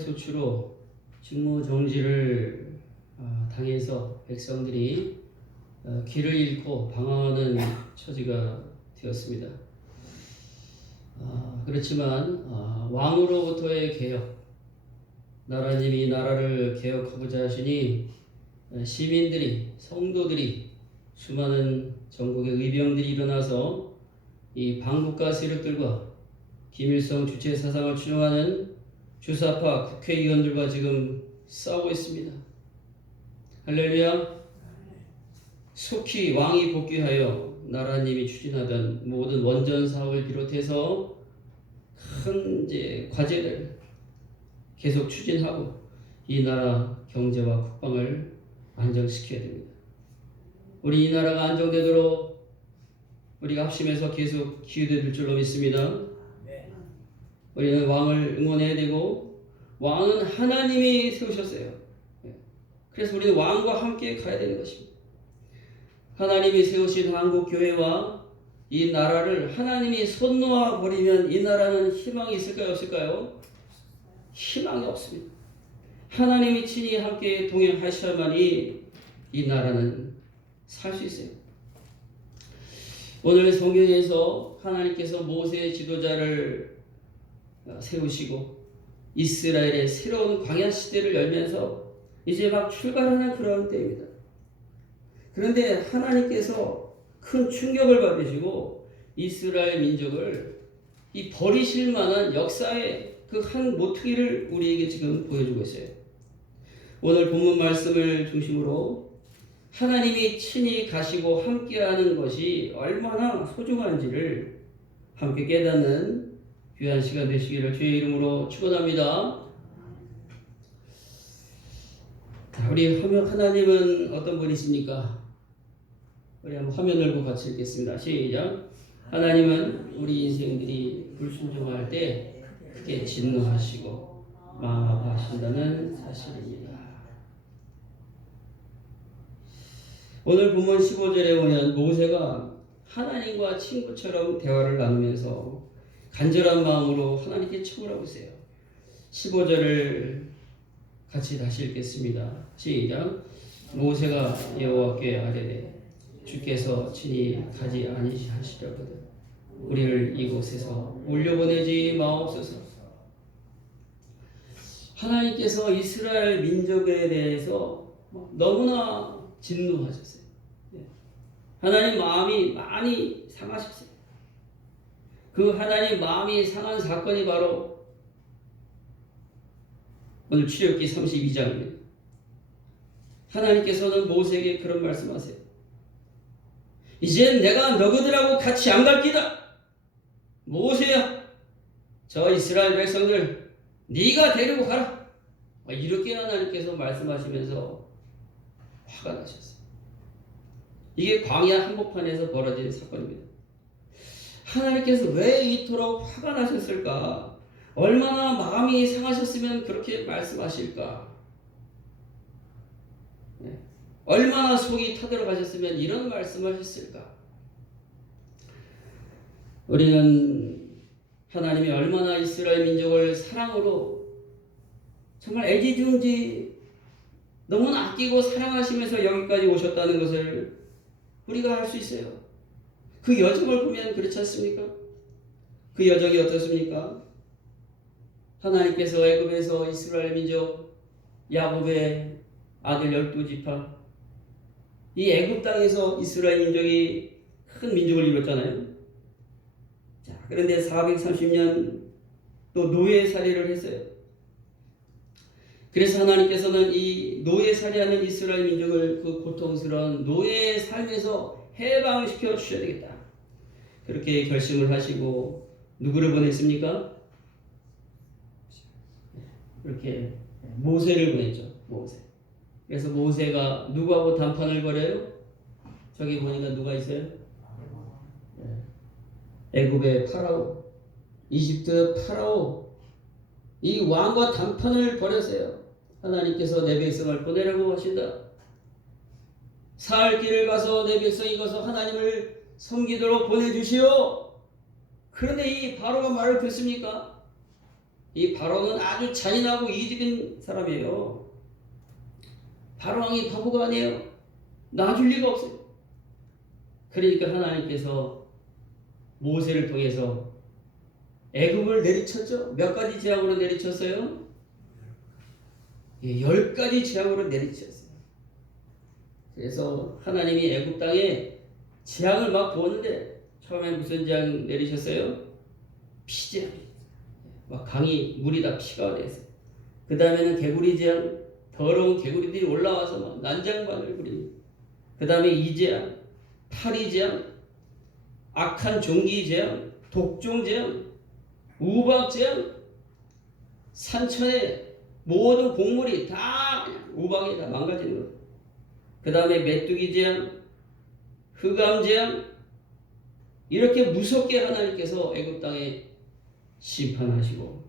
소추로 직무 정지를 당해서 백성들이 길을 잃고 방황하는 처지가 되었습니다. 그렇지만 왕으로부터의 개혁, 나라님이 나라를 개혁하고자 하시니 시민들이, 성도들이, 수많은 전국의 의병들이 일어나서 이 반국가 세력들과 김일성 주체 사상을 추종하는 주사파 국회의원들과 지금 싸우고 있습니다. 할렐루야. 속히 왕이 복귀하여 나라님이 추진하던 모든 원전 사업을 비롯해서 큰 과제를 계속 추진하고 이 나라 경제와 국방을 안정시켜야 됩니다. 우리 이 나라가 안정되도록 우리가 합심해서 계속 기도될 줄로 믿습니다. 우리는 왕을 응원해야 되고 왕은 하나님이 세우셨어요. 그래서 우리는 왕과 함께 가야 되는 것입니다. 하나님이 세우신 한국교회와 이 나라를 하나님이 손 놓아 버리면 이 나라는 희망이 있을까요? 없을까요? 희망이 없습니다. 하나님이 친히 함께 동행하셔야만이 이 나라는 살 수 있어요. 오늘 성경에서 하나님께서 모세의 지도자를 세우시고 이스라엘의 새로운 광야 시대를 열면서 이제 막 출발하는 그런 때입니다. 그런데 하나님께서 큰 충격을 받으시고 이스라엘 민족을 이 버리실 만한 역사의 그 한 모퉁이를 우리에게 지금 보여주고 있어요. 오늘 본문 말씀을 중심으로 하나님이 친히 가시고 함께하는 것이 얼마나 소중한지를 함께 깨닫는 귀한 시간 되시기를 주의 이름으로 축원합니다. 우리 하나님은 어떤 분이십니까? 우리 한번 화면 열고 같이 읽겠습니다. 시작. 하나님은 우리 인생들이 불순종할 때 크게 진노하시고 마음 아파하신다는 사실입니다. 오늘 본문 15절에 보면 모세가 하나님과 친구처럼 대화를 나누면서 간절한 마음으로 하나님께 청을 하고 있어요. 15절을 같이 다시 읽겠습니다. 시작. 모세가 여호와께 아뢰되 주께서 친히 가지 아니하시려거든 우리를 이곳에서 올려보내지 마옵소서. 하나님께서 이스라엘 민족에 대해서 너무나 진노하셨어요. 하나님 마음이 많이 상하셨어요. 그 하나님 마음이 상한 사건이 바로 오늘 출애굽기 32장입니다. 하나님께서는 모세에게 그런 말씀하세요. 이젠 내가 너희들하고 같이 안 갈 기다. 모세야, 저 이스라엘 백성들 네가 데리고 가라. 이렇게 하나님께서 말씀하시면서 화가 나셨어요. 이게 광야 한복판에서 벌어진 사건입니다. 하나님께서 왜 이토록 화가 나셨을까? 얼마나 마음이 상하셨으면 그렇게 말씀하실까? 얼마나 속이 타들어가셨으면 이런 말씀하셨을까? 우리는 하나님이 얼마나 이스라엘 민족을 사랑으로 정말 애지중지 너무나 아끼고 사랑하시면서 여기까지 오셨다는 것을 우리가 알 수 있어요. 그 여정을 보면 그렇지 않습니까? 그 여정이 어떻습니까? 하나님께서 애굽에서 이스라엘 민족 야곱의 아들 12지파 이 애굽 땅에서 이스라엘 민족이 큰 민족을 이뤘잖아요. 자, 그런데 430년 또 노예살이를 했어요. 그래서 하나님께서는 이 노예살이하는 이스라엘 민족을 그 고통스러운 노예의 삶에서 해방시켜 주셔야 되겠다. 그렇게 결심을 하시고 누구를 보냈습니까? 이렇게 모세를 보냈죠. 모세. 그래서 모세가 누구하고 담판을 벌여요? 저기 보니까 누가 있어요? 애굽의 파라오, 이집트 파라오, 이 왕과 담판을 벌였어요. 하나님께서 내 백성을 보내라고 하신다. 사흘 길을 가서 내 백성이 가서 하나님을 섬기도록 보내주시오. 그런데 이 바로가 말을 듣습니까? 이 바로는 아주 잔인하고 이기적인 사람이에요. 바로 왕이 바보가 아니에요. 놔줄 리가 없어요. 그러니까 하나님께서 모세를 통해서 애굽을 내리쳤죠. 몇 가지 재앙으로 내리쳤어요? 10가지 재앙으로 내리쳤어요. 그래서 하나님이 애굽 땅에 재앙을 막 부었는데 처음에 무슨 재앙 내리셨어요? 피재앙. 막 강이 물이 다 피가 됐어요. 그 다음에는 개구리 재앙. 더러운 개구리들이 올라와서 막 난장반을 부립니다. 그 다음에 이재앙, 파리재앙, 악한 종기재앙, 독종재앙, 우박재앙, 산천의 모든 곡물이 다 우박이 다 망가지는 거예요. 그 다음에 메뚜기재앙, 흑암재앙, 이렇게 무섭게 하나님께서 애굽 땅에 심판하시고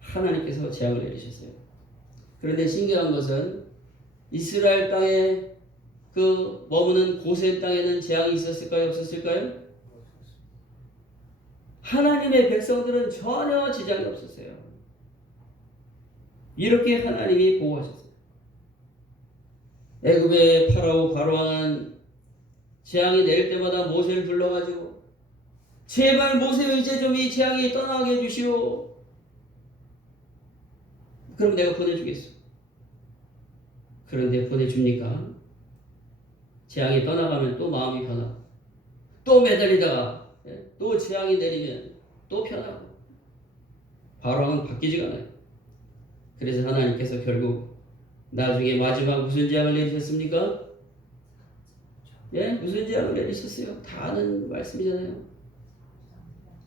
하나님께서 재앙을 내리셨어요. 그런데 신기한 것은 이스라엘 땅에 그 머무는 고센 땅에는 재앙이 있었을까요? 없었을까요? 하나님의 백성들은 전혀 지장이 없었어요. 이렇게 하나님이 보호하셨어요. 애굽의 파라오 바로왕은 재앙이 내릴 때마다 모세를 불러가지고 제발 모세 이제 좀 이 재앙이 떠나게 해주시오. 그럼 내가 보내주겠어. 그런데 보내줍니까? 재앙이 떠나가면 또 마음이 변하고 또 매달리다가 또 재앙이 내리면 또 변하고 바로왕은 바뀌지가 않아요. 그래서 하나님께서 결국 나중에 마지막 무슨 재앙을 내리셨습니까? 무슨 재앙을 내리셨어요? 다 아는 말씀이잖아요.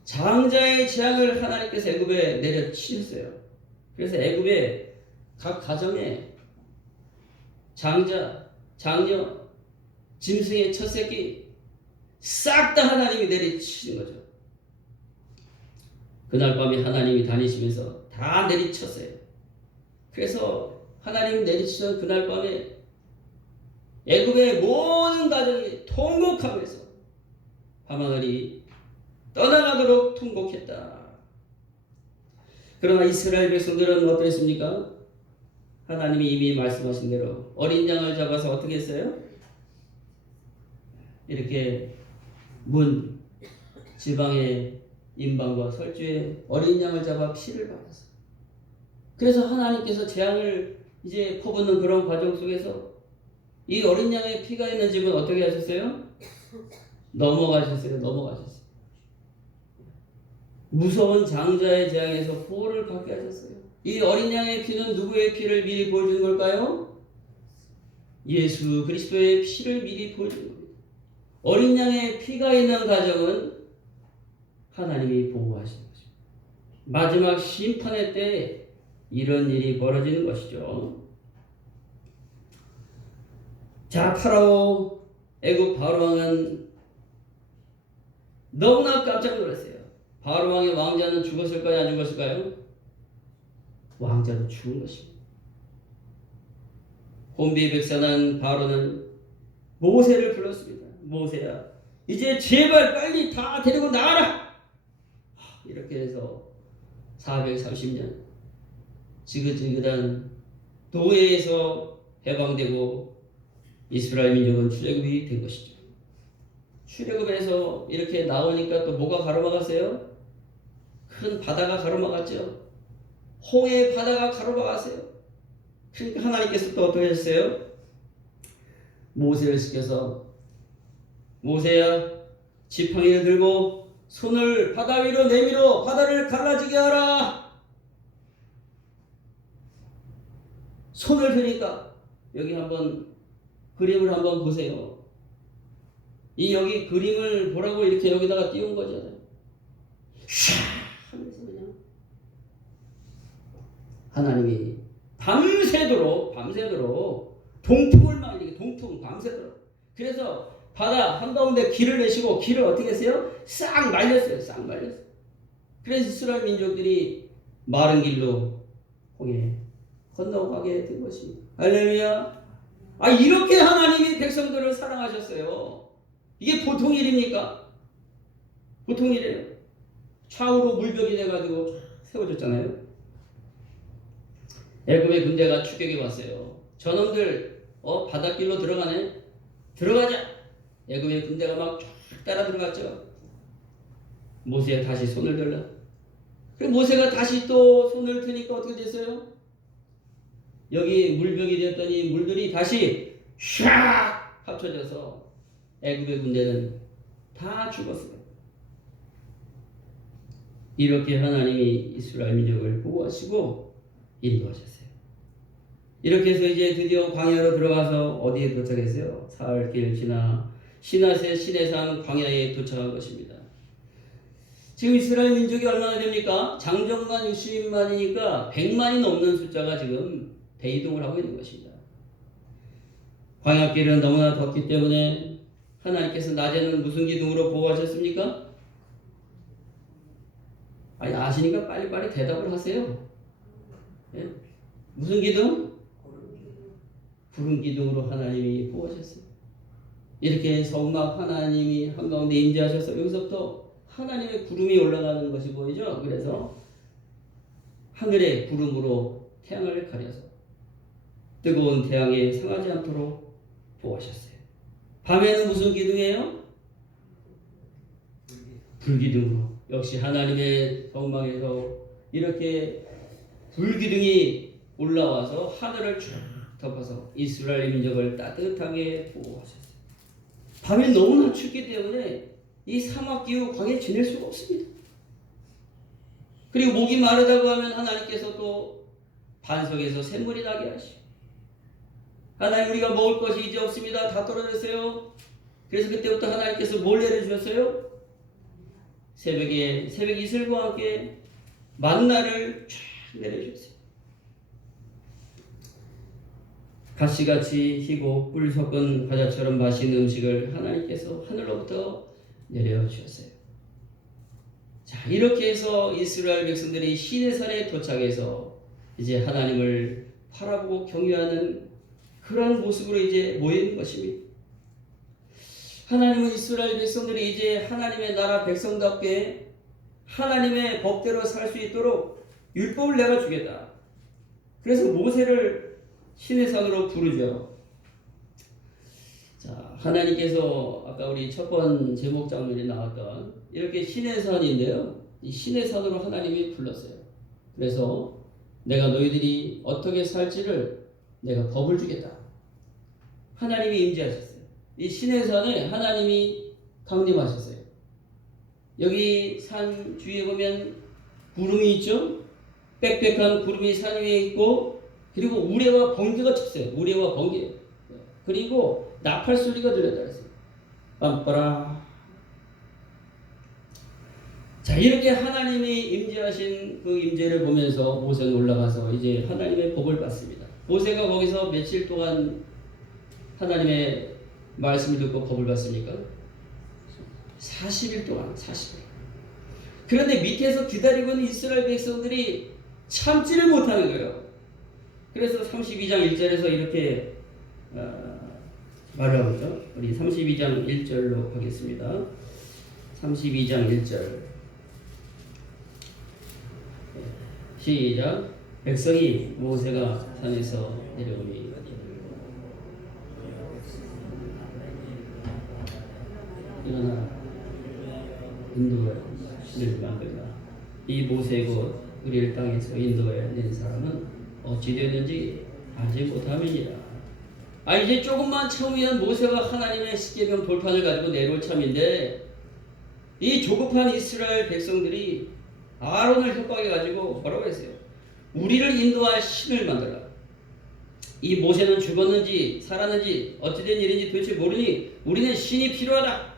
장자의 재앙을 하나님께서 애굽에 내려치셨어요. 그래서 애굽의 각 가정에 장자, 장녀, 짐승의 첫 새끼 싹 다 하나님이 내리치는 거죠. 그날 밤에 하나님이 다니시면서 다 내리쳤어요. 그래서 하나님이 내리치던 그날 밤에 애굽의 모든 가정이 통곡하면서 밤하늘이 떠나가도록 통곡했다. 그러나 이스라엘 백성들은 어땠습니까? 하나님이 이미 말씀하신 대로 어린 양을 잡아서 어떻게 했어요? 이렇게 문 지방의 임방과 설주에 어린 양을 잡아 피를 받았어요. 그래서 하나님께서 재앙을 이제 퍼붓는 그런 과정 속에서 이 어린 양의 피가 있는 집은 어떻게 하셨어요? 넘어가셨어요. 무서운 장자의 재앙에서 보호를 받게 하셨어요. 이 어린 양의 피는 누구의 피를 미리 보여주는 걸까요? 예수 그리스도의 피를 미리 보여주는 겁니다. 어린 양의 피가 있는 가정은 하나님이 보호하시는 것입니다. 마지막 심판의 때 이런 일이 벌어지는 것이죠. 자, 파라오 애굽 바로왕은 너무나 깜짝 놀랐어요. 바로왕의 왕자는 죽었을까요? 안 죽었을까요? 왕자도 죽은 것입니다. 혼비 백산한 바로는 모세를 불렀습니다. 모세야, 이제 제발 빨리 다 데리고 나가라. 이렇게 해서 430년 지긋지긋한 노예에서 해방되고 이스라엘 민족은 출애굽이 된 것이죠. 출애굽에서 이렇게 나오니까 또 뭐가 가로막았어요? 큰 바다가 가로막았죠. 홍해 바다가 가로막았어요. 그러니까 하나님께서 또 어떻게 하셨어요? 모세를 시켜서 모세야, 지팡이를 들고 손을 바다 위로 내밀어 바다를 갈라지게 하라. 손을 드니까 여기 한번 그림을 한번 보세요. 이 여기 그림을 보라고 이렇게 여기다가 띄운 거잖아요. 샤 하면서 그냥 하나님이 밤새도록 동풍을 막 이렇게 동풍 밤새도록. 그래서 바다 한가운데 길을 내시고 길을 어떻게 했어요? 싹 말렸어요. 그래서 이스라엘 민족들이 마른 길로 홍해 건너가게 된 것입니다. 할렐루야. 이렇게 하나님이 백성들을 사랑하셨어요. 이게 보통 일입니까? 보통 일이에요. 좌우로 물벽이 돼가지고 세워줬잖아요. 애굽의 군대가 추격해 왔어요. 저놈들 바닷길로 들어가네. 들어가자. 애굽의 군대가 막 쫙 따라 들어갔죠. 모세가 다시 손을 들라. 그리고 모세가 다시 또 손을 드니까 어떻게 됐어요? 여기 물벽이 되었더니 물들이 다시 샥 합쳐져서 애굽의 군대는 다 죽었어요. 이렇게 하나님이 이스라엘 민족을 보호하시고 인도하셨어요. 이렇게 해서 이제 드디어 광야로 들어가서 어디에 도착했어요? 사흘길 지나 시나세 시내산 광야에 도착한 것입니다. 지금 이스라엘 민족이 얼마나 됩니까? 장정만 60만이니까 100만이 넘는 숫자가 지금 대이동을 하고 있는 것입니다. 광야길은 너무나 덥기 때문에 하나님께서 낮에는 무슨 기둥으로 보호하셨습니까? 아니 아시니까 빨리빨리 대답을 하세요. 예? 무슨 기둥? 구름 기둥으로 하나님이 보호하셨어요. 이렇게 성막 하나님이 한가운데 임재하셔서 여기서부터 하나님의 구름이 올라가는 것이 보이죠. 그래서 하늘의 구름으로 태양을 가려서 뜨거운 태양에 상하지 않도록 보호하셨어요. 밤에는 무슨 기둥이에요? 불기둥으로. 역시 하나님의 성막에서 이렇게 불기둥이 올라와서 하늘을 쭉 덮어서 이스라엘 민족을 따뜻하게 보호하셨어요. 밤에 너무나 춥기 때문에 이 사막 기후 광야에 지낼 수가 없습니다. 그리고 목이 마르다고 하면 하나님께서 또 반석에서 샘물이 나게 하시고, 하나님 우리가 먹을 것이 이제 없습니다. 다 떨어졌어요. 그래서 그때부터 하나님께서 뭘 내려주셨어요? 새벽에 새벽 이슬과 함께 만나를 쫙 내려주셨어요. 가시같이 희고 꿀 섞은 과자처럼 맛있는 음식을 하나님께서 하늘로부터 내려주셨어요. 자, 이렇게 해서 이스라엘 백성들이 시내산에 도착해서 이제 하나님을 바라보고 경외하는 그런 모습으로 이제 모이는 것입니다. 하나님은 이스라엘 백성들이 이제 하나님의 나라 백성답게 하나님의 법대로 살 수 있도록 율법을 내가 주겠다. 그래서 모세를 시내산으로 부르죠. 자, 하나님께서 아까 우리 첫 번 제목 장면이 나왔던 이렇게 시내산인데요. 이 시내산으로 하나님이 불렀어요. 그래서 내가 너희들이 어떻게 살지를 내가 법을 주겠다. 하나님이 임재하셨어요. 이 시내산에 하나님이 강림하셨어요. 여기 산 주위에 보면 구름이 있죠. 빽빽한 구름이 산 위에 있고, 그리고 우레와 번개가 쳤어요. 우레와 번개. 그리고 나팔 소리가 들렸다 그랬어요. 빰빠라. 자, 이렇게 하나님이 임재하신 그 임재를 보면서 모세는 올라가서 이제 하나님의 법을 받습니다. 모세가 거기서 며칠 동안 하나님의 말씀을 듣고 법을 받습니까? 40일 동안 40일. 그런데 밑에서 기다리고 있는 이스라엘 백성들이 참지를 못하는 거예요. 그래서 32장 1절에서 이렇게 말을 하죠. 우리 32장 1절로 가겠습니다. 32장 1절 시작. 백성이 모세가 산에서 내려오니 일어나 인도에 신을 만들라. 이 모세 곧 우리를 땅에서 인도에 낸 사람은 어찌 되는지 알지 못함이니라. 이제 조금만 참으면 모세가 하나님의 십계명 돌판을 가지고 내려올 참인데, 이 조급한 이스라엘 백성들이 아론을 협박해 가지고 뭐라고 했어요? 우리를 인도할 신을 만들라. 이 모세는 죽었는지 살았는지 어찌된 일인지 도대체 모르니 우리는 신이 필요하다.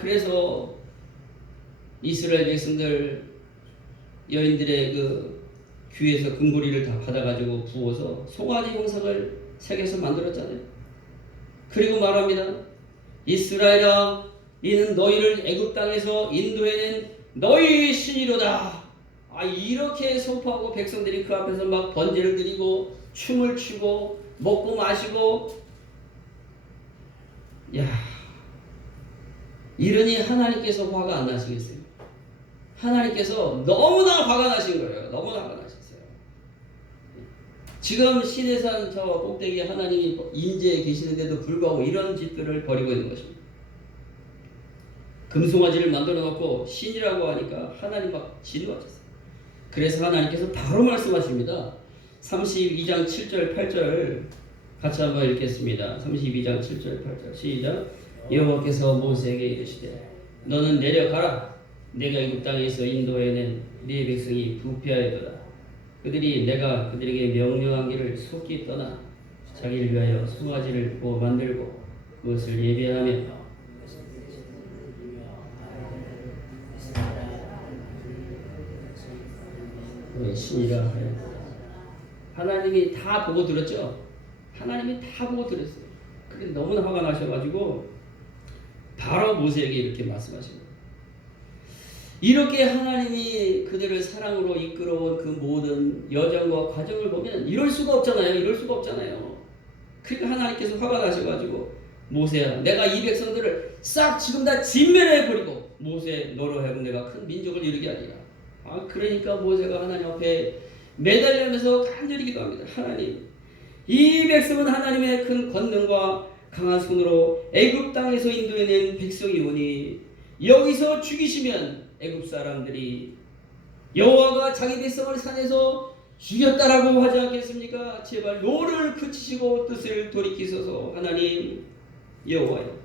그래서 이스라엘 백성들 여인들의 그 귀에서 금고리를 다 받아가지고 부어서 송아지 형상을 새겨서 만들었잖아요. 그리고 말합니다. 이스라엘아, 이는 너희를 애굽 땅에서 인도해낸 너희 신이로다. 이렇게 선포하고 백성들이 그 앞에서 막 번제를 드리고 춤을 추고 먹고 마시고, 이러니 하나님께서 화가 안 나시겠어요? 하나님께서 너무나 화가 나신 거예요. 너무나 화가 나셨어요. 지금 시내산 저 꼭대기에 하나님이 임재해 계시는데도 불구하고 이런 짓들을 벌이고 있는 것입니다. 금송아지를 만들어 놓고 신이라고 하니까 하나님 막 진노하셨어요. 그래서 하나님께서 바로 말씀하십니다. 32장 7절 8절 같이 한번 읽겠습니다. 32장 7절 8절 시작. 여호와께서 모세에게 이르시되 너는 내려가라. 내가 이국 땅에서 인도해낸 네 백성이 부패하였도다. 그들이 내가 그들에게 명령한 길을 속히 떠나 자기를 위하여 송아지를 구워 만들고 그것을 예배하며 신이라 하였다. 하나님이 다 보고 들었죠. 하나님이 다 보고 들었어요. 그런데 너무나 화가 나셔가지고 바로 모세에게 이렇게 말씀하십니다. 이렇게 하나님이 그들을 사랑으로 이끌어온 그 모든 여정과 과정을 보면 이럴 수가 없잖아요. 이럴 수가 없잖아요. 그러니까 하나님께서 화가 나셔가지고 모세야, 내가 이 백성들을 싹 지금 다 진멸해버리고 모세 너로 하여금 내가 큰 민족을 이루게 하리라. 그러니까 모세가 하나님 앞에 매달리면서 간절히 기도합니다. 하나님, 이 백성은 하나님의 큰 권능과 강한 손으로 애굽 땅에서 인도해낸 백성이 오니 여기서 죽이시면 애굽 사람들이 여호와가 자기 백성을 산에서 죽였다라고 하지 않겠습니까? 제발 노를 그치시고 뜻을 돌이키소서. 하나님 여호와여,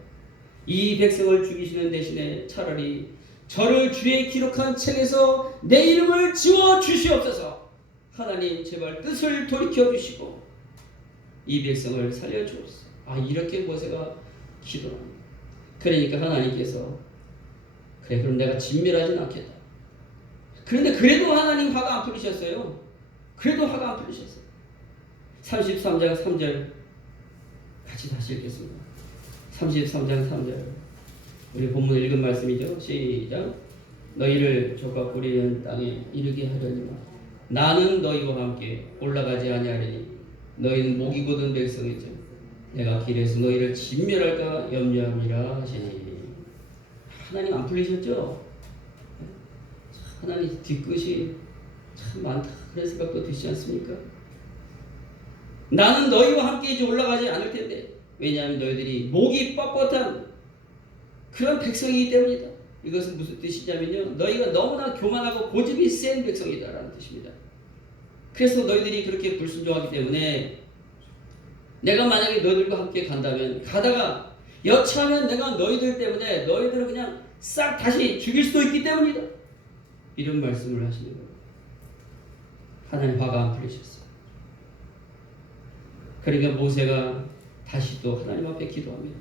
이 백성을 죽이시는 대신에 차라리 저를 주의 기록한 책에서 내 이름을 지워 주시옵소서. 하나님 제발 뜻을 돌이켜 주시고 이 백성을 살려 주옵소서. 이렇게 모세가 기도합니다. 그러니까 하나님께서 그래 그럼 내가 진멸하진 않겠다. 그런데 그래도 하나님 화가 안 풀리셨어요. 그래도 화가 안 풀리셨어요. 33장 3절 같이 다시 읽겠습니다. 33장 3절 우리 본문 읽은 말씀이죠. 시작. 너희를 족과 뿌리는 땅에 이르게 하려니와 나는 너희와 함께 올라가지 아니하리니 너희는 목이 곧은 백성이죠. 내가 길에서 너희를 진멸할까 염려함이라 하시니. 하나님 안 풀리셨죠? 하나님 뒤끝이 참 많다 그런 생각도 드시지 않습니까? 나는 너희와 함께 이제 올라가지 않을 텐데 왜냐하면 너희들이 목이 뻣뻣한 그런 백성이기 때문이다. 이것은 무슨 뜻이냐면요, 너희가 너무나 교만하고 고집이 센 백성이다라는 뜻입니다. 그래서 너희들이 그렇게 불순종하기 때문에 내가 만약에 너희들과 함께 간다면 가다가 여차하면 내가 너희들 때문에 너희들을 그냥 싹 다시 죽일 수도 있기 때문이다. 이런 말씀을 하시는 거예요. 하나님 화가 안 풀리셨어요. 그러니까 모세가 다시 또 하나님 앞에 기도합니다.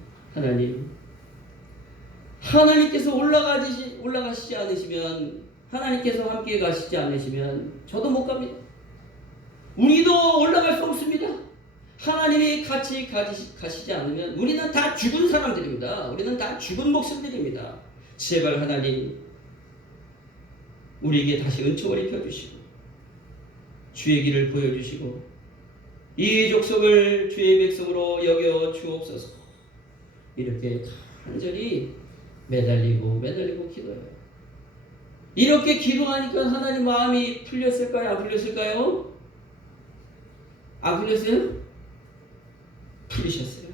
하나님께서 올라가시지 않으시면, 하나님께서 함께 가시지 않으시면 저도 못 갑니다. 우리도 올라갈 수 없습니다. 하나님이 같이 가시지 않으면 우리는 다 죽은 사람들입니다. 우리는 다 죽은 목숨들입니다. 제발 하나님 우리에게 다시 은총을 입혀주시고 주의 길을 보여주시고 이 족속을 주의 백성으로 여겨 주옵소서. 이렇게 간절히 매달리고 기도해요. 이렇게 기도하니까 하나님 마음이 풀렸을까요? 안 풀렸을까요? 안 풀렸어요? 풀리셨어요.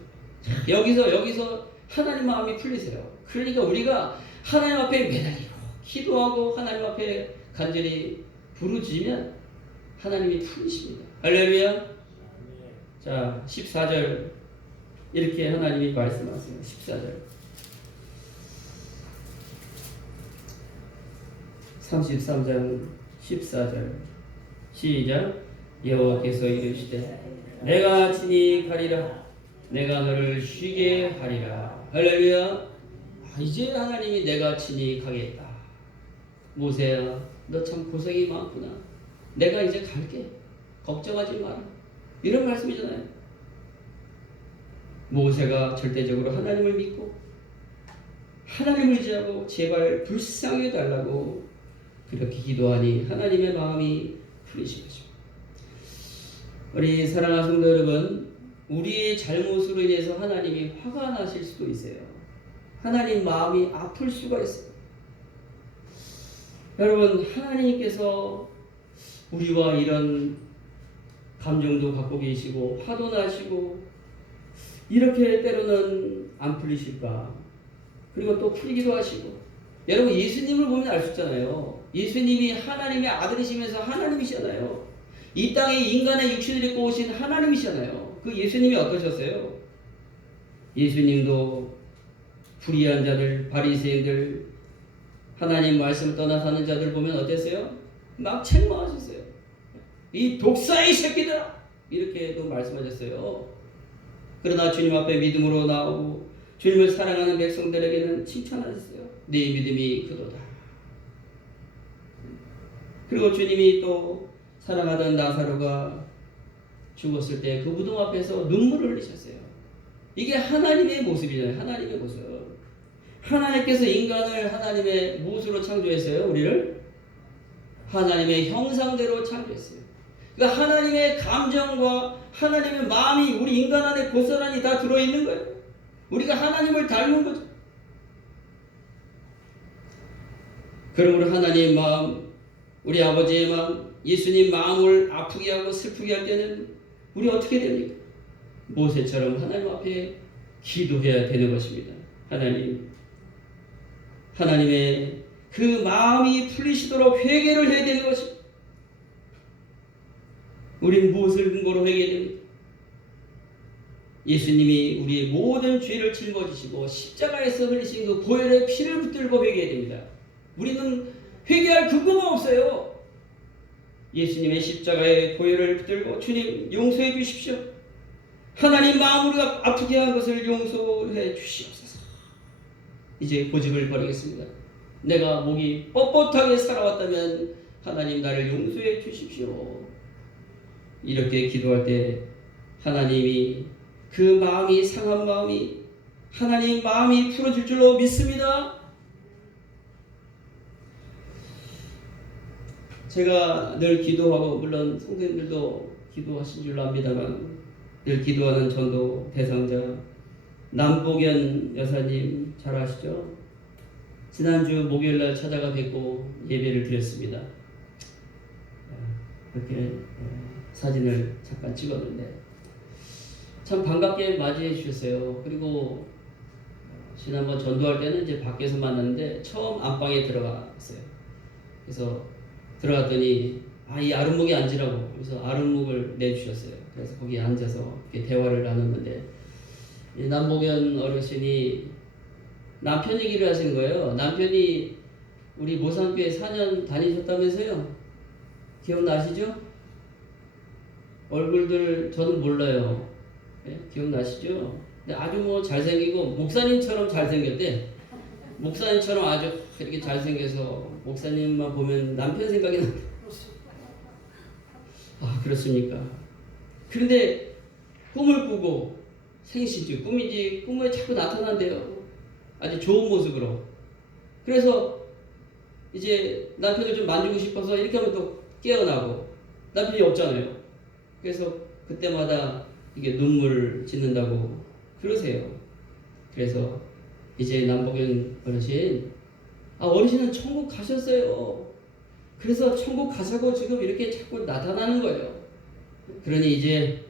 여기서 하나님 마음이 풀리세요. 그러니까 우리가 하나님 앞에 매달리고 기도하고 하나님 앞에 간절히 부르짖으면 하나님이 풀리십니다. 할렐루야. 자, 14절 이렇게 하나님이 말씀하세요. 14절 33장 14절 시작. 여호와께서 이르시되 내가 친히 가리라. 내가 너를 쉬게 하리라. 할렐루야. 이제 하나님이 내가 친히 가겠다. 모세야, 너 참 고생이 많구나. 내가 이제 갈게. 걱정하지 마라. 이런 말씀이잖아요. 모세가 절대적으로 하나님을 믿고 하나님을 의지하고 제발 불쌍히 해달라고 그렇게 기도하니 하나님의 마음이 풀리신 것입니다. 우리 사랑하는 성도 여러분, 우리의 잘못으로 인해서 하나님이 화가 나실 수도 있어요. 하나님 마음이 아플 수가 있어요. 여러분, 하나님께서 우리와 이런 감정도 갖고 계시고 화도 나시고 이렇게 때로는 안 풀리실까? 그리고 또 풀리기도 하시고. 여러분, 예수님을 보면 알 수 있잖아요. 예수님이 하나님의 아들이시면서 하나님이시잖아요. 이 땅에 인간의 육신을 입고 오신 하나님이시잖아요. 그 예수님이 어떠셨어요? 예수님도 불의한 자들, 바리새인들, 하나님 말씀을 떠나 사는 자들 보면 어땠어요? 막 책망하셨어요. 이 독사의 새끼들아! 이렇게도 말씀하셨어요. 그러나 주님 앞에 믿음으로 나오고 주님을 사랑하는 백성들에게는 칭찬하셨어요. 네 믿음이 크도다. 그리고 주님이 또 사랑하던 나사로가 죽었을 때 그 무덤 앞에서 눈물을 흘리셨어요. 이게 하나님의 모습이잖아요. 하나님의 모습. 하나님께서 인간을 하나님의 무엇으로 창조했어요? 우리를 하나님의 형상대로 창조했어요. 그러니까 하나님의 감정과 하나님의 마음이 우리 인간 안에 고스란히 다 들어있는 거예요. 우리가 하나님을 닮은 거죠. 그러므로 하나님의 마음, 우리 아버지의 마음, 예수님 마음을 아프게 하고 슬프게 할 때는 우리 어떻게 됩니까? 모세처럼 하나님 앞에 기도해야 되는 것입니다. 하나님의 그 마음이 풀리시도록 회개를 해야 되는 것입니다. 우리는 무엇을 근거로 회개됩니까? 예수님이 우리의 모든 죄를 짊어지시고 십자가에서 흘리신 그 보혈의 피를 붙들고 회개해야 됩니다. 우리는 회개할 근거가 없어요. 예수님의 십자가의 보혈을 붙들고 주님 용서해 주십시오. 하나님 마음으로 아프게 한 것을 용서해 주시옵소서. 이제 고집을 버리겠습니다. 내가 목이 뻣뻣하게 살아왔다면 하나님 나를 용서해 주십시오. 이렇게 기도할 때 하나님이 그 마음이 상한 마음이 하나님 마음이 풀어줄 줄로 믿습니다. 제가 늘 기도하고 물론 성도님들도 기도하신 줄로 압니다만 늘 기도하는 전도 대상자 남복연 여사님 잘 아시죠? 지난주 목요일날 찾아가 뵙고 예배를 드렸습니다. 이렇게 사진을 잠깐 찍었는데 참 반갑게 맞이해 주셨어요. 그리고 지난번 전도할 때는 이제 밖에서 만났는데 처음 안방에 들어갔어요. 그래서 들어갔더니 이 아랫목에 앉으라고 그래서 아랫목을 내주셨어요. 그래서 거기 앉아서 이렇게 대화를 나눴는데 남복연 어르신이 남편 얘기를 하시는 거예요. 남편이 우리 모산교회 4년 다니셨다면서요? 기억나시죠? 얼굴들 저는 몰라요. 네? 기억나시죠? 근데 아주 뭐 잘생기고 목사님처럼 잘생겼대. 목사님처럼 아주 이렇게 잘생겨서 목사님만 보면 남편 생각이 난다. 그렇습니까? 그런데 꿈을 꾸고 생신지 꿈인지 꿈에 자꾸 나타난대요. 아주 좋은 모습으로. 그래서 이제 남편을 좀 만지고 싶어서 이렇게 하면 또 깨어나고 남편이 없잖아요. 그래서 그때마다 이게 눈물을 짓는다고 그러세요. 그래서 이제 남복연 어르신 어르신은 천국 가셨어요. 그래서 천국 가자고 지금 이렇게 자꾸 나타나는 거예요. 그러니 이제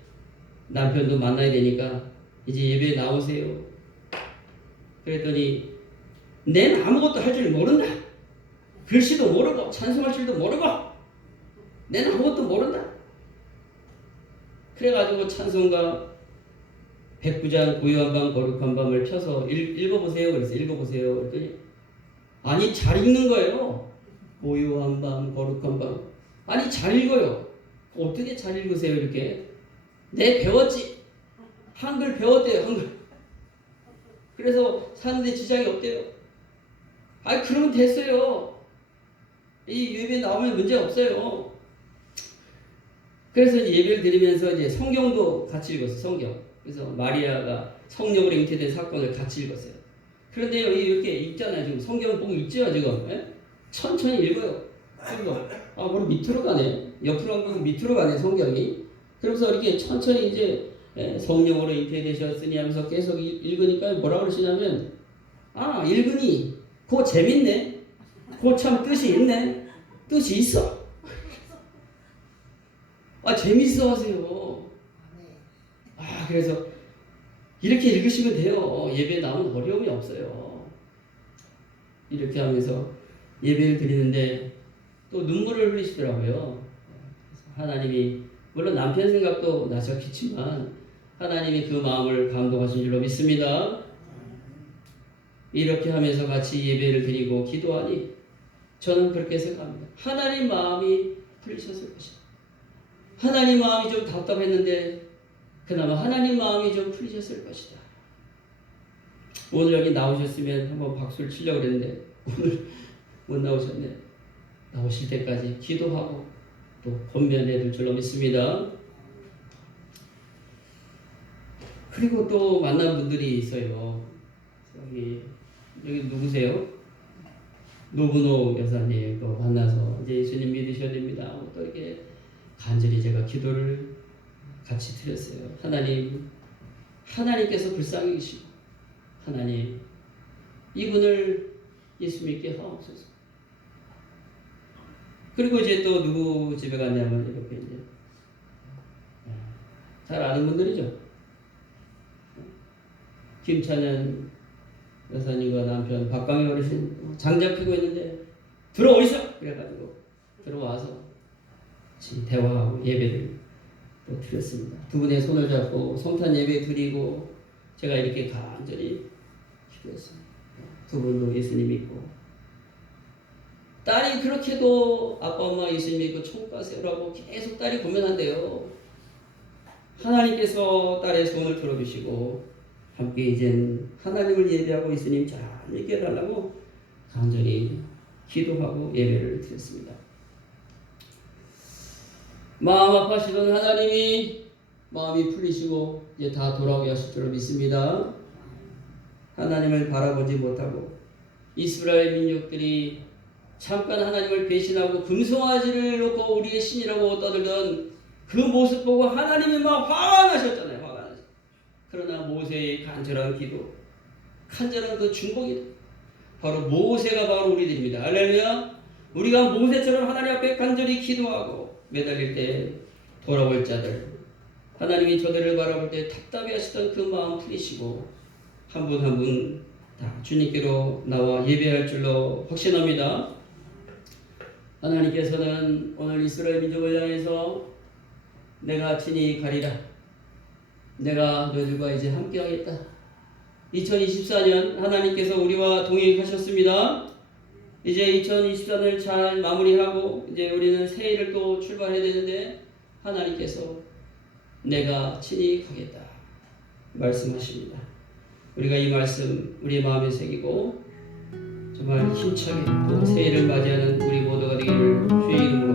남편도 만나야 되니까 이제 예배에 나오세요. 그랬더니 낸 아무것도 할 줄 모른다. 글씨도 모르고 찬송할 줄도 모르고 낸 아무것도 모른다. 그래가지고 찬송가 백부장 고요한 밤 거룩한 밤을 펴서 읽어보세요. 그래서 읽어보세요. 그랬더니 아니 잘 읽는 거예요. 고요한 밤 거룩한 밤. 아니 잘 읽어요. 어떻게 잘 읽으세요 이렇게. 네 배웠지. 한글 배웠대요. 한글. 그래서 사는데 지장이 없대요. 그러면 됐어요. 이 예배 나오면 문제 없어요. 그래서 이제 예배를 드리면서 이제 성경도 같이 읽었어요. 성경. 그래서 마리아가 성령으로 잉태된 사건을 같이 읽었어요. 그런데 여기 이렇게 읽잖아요. 지금 성경 보고 읽죠 지금. 예? 천천히 읽어요. 그럼 밑으로 가네. 옆으로 안 가고 밑으로 가네 성경이. 그러면서 이렇게 천천히 이제 성령으로 잉태되셨으니 하면서 계속 읽으니까 뭐라 그러시냐면 읽으니 그거 재밌네. 참 뜻이 있네. 뜻이 있어. 재밌어 하세요. 그래서 이렇게 읽으시면 돼요. 예배에 나오면 어려움이 없어요. 이렇게 하면서 예배를 드리는데 또 눈물을 흘리시더라고요. 하나님이 물론 남편 생각도 나셨겠지만 하나님이 그 마음을 감동하신 줄로 믿습니다. 이렇게 하면서 같이 예배를 드리고 기도하니 저는 그렇게 생각합니다. 하나님 마음이 풀리셨을 것이다. 하나님 마음이 좀 답답했는데 그나마 하나님 마음이 좀 풀리셨을 것이다. 오늘 여기 나오셨으면 한번 박수를 치려고 그랬는데 오늘 못 나오셨네. 나오실 때까지 기도하고 또 권면해 둘 줄로 믿습니다. 그리고 또 만난 분들이 있어요. 여기 누구세요? 노분호 여사님 또 만나서 이제 예수님 믿으셔야 됩니다. 또 이렇게 간절히 제가 기도를 같이 드렸어요. 하나님께서 불쌍히 계시고 하나님 이분을 예수 믿게 하옵소서. 그리고 이제 또 누구 집에 갔냐면 이렇게 이제 잘 아는 분들이죠. 김찬현 여사님과 남편 박광희 어르신 장작 피고 있는데 들어오이소! 그래가지고 들어와서 대화하고 예배를 또 드렸습니다. 두 분의 손을 잡고 성탄 예배 드리고 제가 이렇게 간절히 기도했습니다. 두 분도 예수님 믿고 딸이 그렇게도 아빠 엄마 예수님 믿고 천국 가세요라고 계속 딸이 고민한대요. 하나님께서 딸의 소원을 들어주시고 함께 이젠 하나님을 예배하고 예수님 잘 믿게 해달라고 간절히 기도하고 예배를 드렸습니다. 마음 아파하시던 하나님이 마음이 풀리시고 이제 다 돌아오게 하실 줄로 믿습니다. 하나님을 바라보지 못하고 이스라엘 민족들이 잠깐 하나님을 배신하고 금송아지를 놓고 우리의 신이라고 떠들던 그 모습 보고 하나님이 막 화가 나셨잖아요. 화가 나셨어요. 그러나 모세의 간절한 기도, 간절한 그 중복이 바로 모세가 바로 우리들입니다. 할렐루야. 우리가 모세처럼 하나님 앞에 간절히 기도하고 매달릴 때 돌아올 자들, 하나님이 저들을 바라볼 때 답답해 하시던 그 마음 풀리시고 한 분 한 분 다 주님께로 나와 예배할 줄로 확신합니다. 하나님께서는 오늘 이스라엘 민족을 향해서 내가 친히 가리라. 내가 너희들과 이제 함께 하겠다. 2024년 하나님께서 우리와 동행하셨습니다. 이제 2024년을 잘 마무리하고 이제 우리는 새해를 또 출발해야 되는데 하나님께서 내가 친히 가겠다 말씀하십니다. 우리가 이 말씀 우리 마음에 새기고 정말 힘차게 또 새해를 맞이하는 우리 모두가 되기를 주의 이름으로